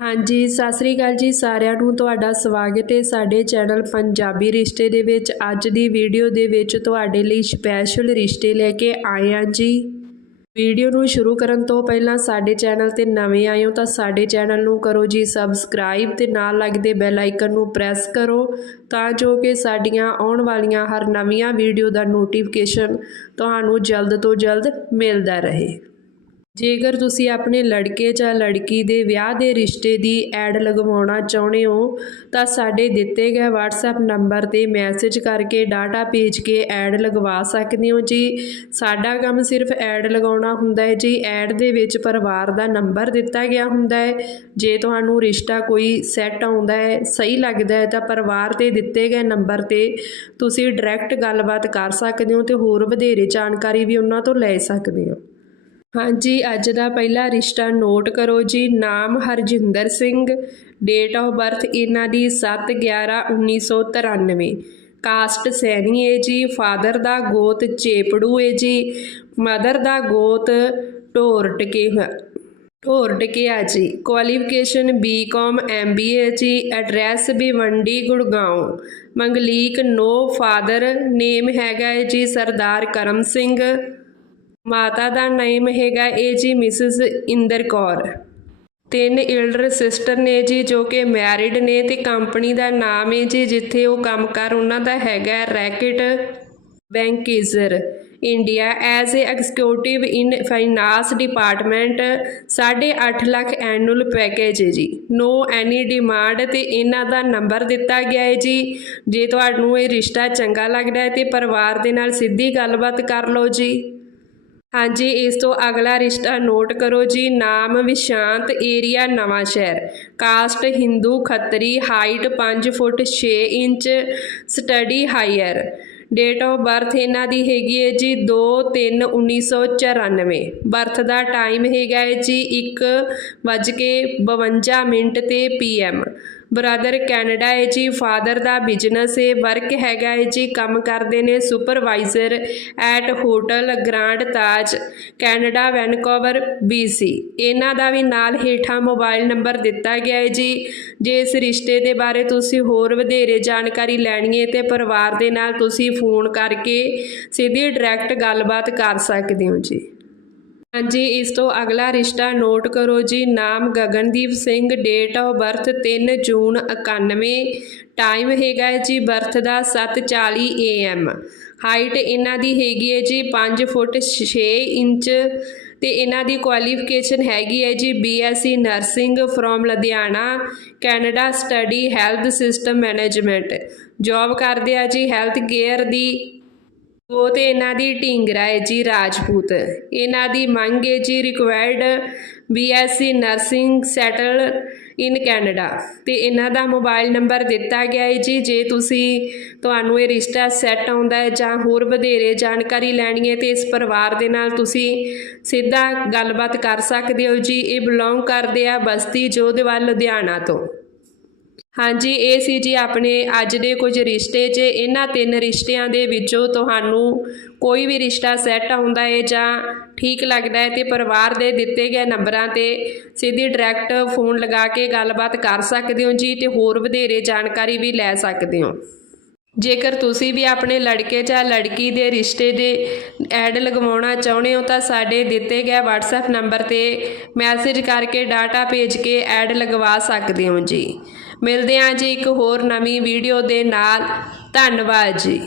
ਹਾਂਜੀ, ਸਤਿ ਸ੍ਰੀ ਅਕਾਲ ਜੀ ਸਾਰਿਆਂ ਨੂੰ। ਤੁਹਾਡਾ ਸਵਾਗਤ ਹੈ ਸਾਡੇ ਚੈਨਲ ਪੰਜਾਬੀ ਰਿਸ਼ਤੇ ਦੇ ਵਿੱਚ। ਅੱਜ ਦੀ ਵੀਡੀਓ ਦੇ ਵਿੱਚ ਤੁਹਾਡੇ ਲਈ ਸਪੈਸ਼ਲ ਰਿਸ਼ਤੇ ਲੈ ਕੇ ਆਏ ਹਾਂ ਜੀ। ਵੀਡੀਓ ਨੂੰ ਸ਼ੁਰੂ ਕਰਨ ਤੋਂ ਪਹਿਲਾਂ ਸਾਡੇ ਚੈਨਲ ਤੇ ਨਵੇਂ ਆਏ ਹੋ ਤਾਂ ਸਾਡੇ ਚੈਨਲ ਨੂੰ ਕਰੋ ਜੀ ਸਬਸਕ੍ਰਾਈਬ ਤੇ ਨਾਲ ਲੱਗਦੇ ਬੈਲ ਆਈਕਨ ਨੂੰ ਪ੍ਰੈਸ ਕਰੋ ਤਾਂ ਜੋ ਕਿ ਸਾਡੀਆਂ ਆਉਣ ਵਾਲੀਆਂ ਹਰ ਨਵੀਆਂ ਵੀਡੀਓ ਦਾ ਨੋਟੀਫਿਕੇਸ਼ਨ ਤੁਹਾਨੂੰ ਜਲਦ ਤੋਂ ਜਲਦ ਮਿਲਦਾ ਰਹੇ। ਜੇਕਰ ਤੁਸੀਂ ਆਪਣੇ ਲੜਕੇ ਜਾਂ ਲੜਕੀ ਦੇ ਵਿਆਹ ਦੇ ਰਿਸ਼ਤੇ ਦੀ ਐਡ ਲਗਵਾਉਣਾ ਚਾਹੁੰਦੇ ਹੋ, ਤਾਂ ਸਾਡੇ ਦਿੱਤੇ ਗਏ WhatsApp ਨੰਬਰ ਤੇ ਮੈਸੇਜ ਕਰਕੇ ਡਾਟਾ ਭੇਜ ਕੇ ਐਡ ਲਗਵਾ ਸਕਦੇ ਹੋ ਜੀ। ਸਾਡਾ ਕੰਮ ਸਿਰਫ ਐਡ ਲਗਾਉਣਾ ਹੁੰਦਾ ਹੈ ਜੀ। ਐਡ ਦੇ ਵਿੱਚ ਪਰਿਵਾਰ ਦਾ ਨੰਬਰ ਦਿੱਤਾ ਗਿਆ ਹੁੰਦਾ ਹੈ। ਜੇ ਤੁਹਾਨੂੰ ਰਿਸ਼ਤਾ ਕੋਈ ਸੈੱਟ ਆਉਂਦਾ ਹੈ, ਸਹੀ ਲੱਗਦਾ ਹੈ, ਤਾਂ ਪਰਿਵਾਰ ਤੇ ਦਿੱਤੇ ਗਏ ਨੰਬਰ ਤੇ ਤੁਸੀਂ ਡਾਇਰੈਕਟ ਗੱਲਬਾਤ ਕਰ ਸਕਦੇ ਹੋ ਤੇ ਹੋਰ ਵਧੇਰੇ ਜਾਣਕਾਰੀ ਵੀ ਉਹਨਾਂ ਤੋਂ ਲੈ ਸਕਦੇ ਹੋ। ਹਾਂਜੀ, ਅੱਜ ਦਾ ਪਹਿਲਾ ਰਿਸ਼ਤਾ ਨੋਟ ਕਰੋ ਜੀ। ਨਾਮ Harjinder Singh. Date of birth ਇਹਨਾਂ ਦੀ 7/11/1993 ਕਾਸਟ ਸੈਣੀ ਹੈ ਜੀ। ਫਾਦਰ ਦਾ ਗੋਤ ਚੇਪੜੂ ਹੈ ਜੀ। ਮਦਰ ਦਾ ਗੋਤ ਢੋਰਟਕੇ ਢੋਰਟਕਿਆ ਜੀ। ਕੁਆਲੀਫਿਕੇਸ਼ਨ ਬੀਕਾਮ ਐਮਬੀਏ ਜੀ। Address Bhiwandi Gurgaon. Manglik no father name ਹੈਗਾ ਹੈ ਜੀ। ਸਰਦਾਰ ਕਰਮ ਸਿੰਘ ਮਾਤਾ ਦਾ ਨੇਮ ਹੈਗਾ ਇਹ ਜੀ ਮਿਸਿਸ ਇੰਦਰ ਕੌਰ। ਤਿੰਨ ਇਲਡਰ ਸਿਸਟਰ ਨੇ ਜੀ ਜੋ ਕਿ ਮੈਰਿਡ ਨੇ ਤੇ ਕੰਪਨੀ ਦਾ ਨਾਮ ਹੈ ਜੀ ਜਿੱਥੇ ਉਹ ਕੰਮ ਕਰ ਉਹਨਾਂ ਦਾ ਹੈਗਾ Reckitt Benckiser India as a executive in finance department 8.5 lakh annual package ਹੈ ਜੀ। ਨੋ ਐਨੀ ਡਿਮਾਂਡ ਤੇ ਇਹਨਾਂ ਦਾ ਨੰਬਰ ਦਿੱਤਾ ਗਿਆ ਹੈ ਜੀ। ਜੇ ਤੁਹਾਨੂੰ ਇਹ ਰਿਸ਼ਤਾ ਚੰਗਾ ਲੱਗਦਾ ਹੈ ਤੇ ਪਰਿਵਾਰ ਦੇ ਨਾਲ ਸਿੱਧੀ ਗੱਲਬਾਤ ਕਰ ਲਓ ਜੀ। ਹਾਂਜੀ, ਇਸ ਤੋਂ ਅਗਲਾ ਰਿਸ਼ਤਾ ਨੋਟ ਕਰੋ ਜੀ। ਨਾਮ Vishant, area Nawan Shahr. Caste Hindu, Khatri, height 5 foot 6 inch, study higher. Date of birth ਇਹਨਾਂ ਦੀ ਹੈਗੀ ਹੈ ਜੀ 2 3 1994 ਬਰਥ ਦਾ ਟਾਈਮ ਹੈਗਾ ਹੈ ਜੀ 1 ਵੱਜ ਕੇ 52 ਮਿੰਟ ਤੇ ਪੀਐਮ ਬ੍ਰਦਰ ਕੈਨੇਡਾ ਹੈ ਜੀ, ਫਾਦਰ ਦਾ ਬਿਜ਼ਨਸ ਹੈ ਵਰਕ ਹੈਗਾ ਹੈ ਜੀ, ਕੰਮ ਕਰਦੇ ਨੇ supervisor at hotel grand Taj, Canada, Vancouver BC ਇਹਨਾਂ ਦਾ ਵੀ ਨਾਲ ਹੇਠਾਂ ਮੋਬਾਈਲ ਨੰਬਰ ਦਿੱਤਾ ਗਿਆ ਹੈ ਜੀ। ਜੇ ਇਸ ਰਿਸ਼ਤੇ ਦੇ ਬਾਰੇ ਤੁਸੀਂ ਹੋਰ ਵਧੇਰੇ ਜਾਣਕਾਰੀ ਲੈਣੀ ਹੈ ਤੇ ਪਰਿਵਾਰ ਦੇ ਨਾਲ ਤੁਸੀਂ ਫੋਨ ਕਰਕੇ ਸਿੱਧੀ ਡਾਇਰੈਕਟ ਗੱਲਬਾਤ ਕਰ ਸਕਦੇ ਹੋ ਜੀ। ਹਾਂਜੀ, ਇਸ ਤੋਂ ਅਗਲਾ ਰਿਸ਼ਤਾ ਨੋਟ ਕਰੋ ਜੀ। ਨਾਮ Gagandeep Singh date of birth 3 June 91 time ਹੈਗਾ ਹੈ ਜੀ ਬਰਥ ਦਾ 7:40 AM ਹਾਈਟ ਇਹਨਾਂ ਦੀ ਹੈਗੀ ਹੈ ਜੀ 5 ਫੁੱਟ 6 ਇੰਚ ਤੇ ਇਹਨਾਂ ਦੀ ਕੁਆਲੀਫਿਕੇਸ਼ਨ ਹੈਗੀ ਹੈ ਜੀ BSc nursing from Ludhiana, Canada study health system management job ਕਰਦੇ ਆ ਜੀ ਹੈਲਥ ਕੇਅਰ ਦੀ ਉਹ ਤੇ ਇਹਨਾਂ ਦੀ ਢੀਂਗਰਾ ਹੈ ਜੀ ਰਾਜਪੂਤ। ਇਹਨਾਂ ਦੀ ਮੰਗ ਹੈ ਜੀ required BSc nursing settle in Canada ਤੇ ਇਹਨਾਂ ਦਾ ਮੋਬਾਈਲ ਨੰਬਰ ਦਿੱਤਾ ਗਿਆ ਹੈ ਜੀ, ਜੇ ਤੁਸੀਂ ਤੁਹਾਨੂੰ ਇਹ ਰਿਸ਼ਤਾ ਸੈੱਟ ਆਉਂਦਾ ਹੈ ਜਾਂ ਹੋਰ ਵਧੇਰੇ ਜਾਣਕਾਰੀ ਲੈਣੀ ਹੈ ਤੇ ਇਸ ਪਰਿਵਾਰ ਦੇ ਨਾਲ ਤੁਸੀਂ ਸਿੱਧਾ ਗੱਲਬਾਤ ਕਰ ਸਕਦੇ ਹੋ ਜੀ। ਇਹ ਬਿਲੋਂਗ ਕਰਦੇ ਆ ਬਸਤੀ ਜੋਧੇਵਾਲ ਲੁਧਿਆਣਾ ਤੋਂ। ਹਾਂਜੀ, ਇਹ ਸੀ ਜੀ ਆਪਣੇ ਅੱਜ ਦੇ ਕੁਝ ਰਿਸ਼ਤੇ 'ਚ ਇਹਨਾਂ ਤਿੰਨ ਰਿਸ਼ਤਿਆਂ ਦੇ ਵਿੱਚੋਂ ਤੁਹਾਨੂੰ ਕੋਈ ਵੀ ਰਿਸ਼ਤਾ ਸੈੱਟ ਆਉਂਦਾ ਹੈ ਜਾਂ ਠੀਕ ਲੱਗਦਾ ਹੈ ਤੇ ਪਰਿਵਾਰ ਦੇ ਦਿੱਤੇ ਗਏ ਨੰਬਰਾਂ ਤੇ ਸਿੱਧੀ ਡਾਇਰੈਕਟ ਫੋਨ ਲਗਾ ਕੇ ਗੱਲਬਾਤ ਕਰ ਸਕਦੇ ਹੋ ਜੀ ਤੇ ਹੋਰ ਵਧੇਰੇ ਜਾਣਕਾਰੀ ਵੀ ਲੈ ਸਕਦੇ ਹੋ। ਜੇਕਰ ਤੁਸੀਂ ਵੀ ਆਪਣੇ ਲੜਕੇ ਜਾਂ ਲੜਕੀ ਦੇ ਰਿਸ਼ਤੇ ਦੇ ਐਡ ਲਗਵਾਉਣਾ ਚਾਹੁੰਦੇ ਹੋ ਤਾਂ ਸਾਡੇ ਦਿੱਤੇ ਗਏ WhatsApp ਨੰਬਰ ਤੇ ਮੈਸੇਜ ਕਰਕੇ ਡਾਟਾ ਭੇਜ ਕੇ ਐਡ ਲਗਵਾ ਸਕਦੇ ਹੋ ਜੀ। ਮਿਲਦੇ ਹਾਂ ਜੀ ਇੱਕ ਹੋਰ ਨਵੀਂ ਵੀਡੀਓ ਦੇ ਨਾਲ। ਧੰਨਵਾਦ ਜੀ।